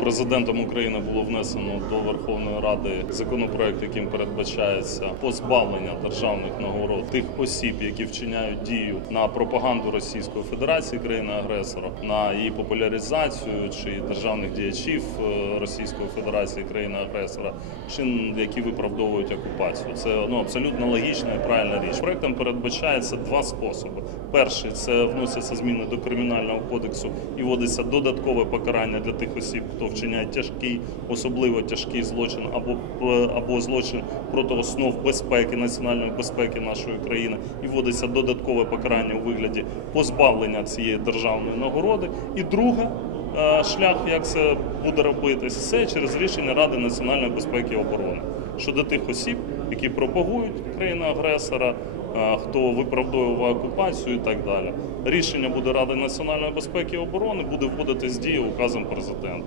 Президентом України було внесено до Верховної Ради законопроект, яким передбачається позбавлення державних нагород тих осіб, які вчиняють дію на пропаганду Російської Федерації, країни-агресора, на її популяризацію чи державних діячів е, Російської Федерації, країни-агресора, чи які виправдовують окупацію. Це ну абсолютно логічна і правильна річ. Проектом передбачається два способи: перший це вносяться зміни до кримінального кодексу і вводиться додаткове покарання для тих осіб, хто вчиняє тяжкий, особливо тяжкий злочин або е, або злочин проти основ безпеки, національної безпеки нашої країни, і вводиться додаткове покарання у вигляді позбавлення цієї державної нагороди. І друге. е, Шлях, як це буде робитись, це через рішення Ради національної безпеки і оборони щодо тих осіб, які пропагують країну-агресора, е, хто виправдовує окупацію і так далі. Рішення буде Ради національної безпеки і оборони, буде вводитись в дію указом президента.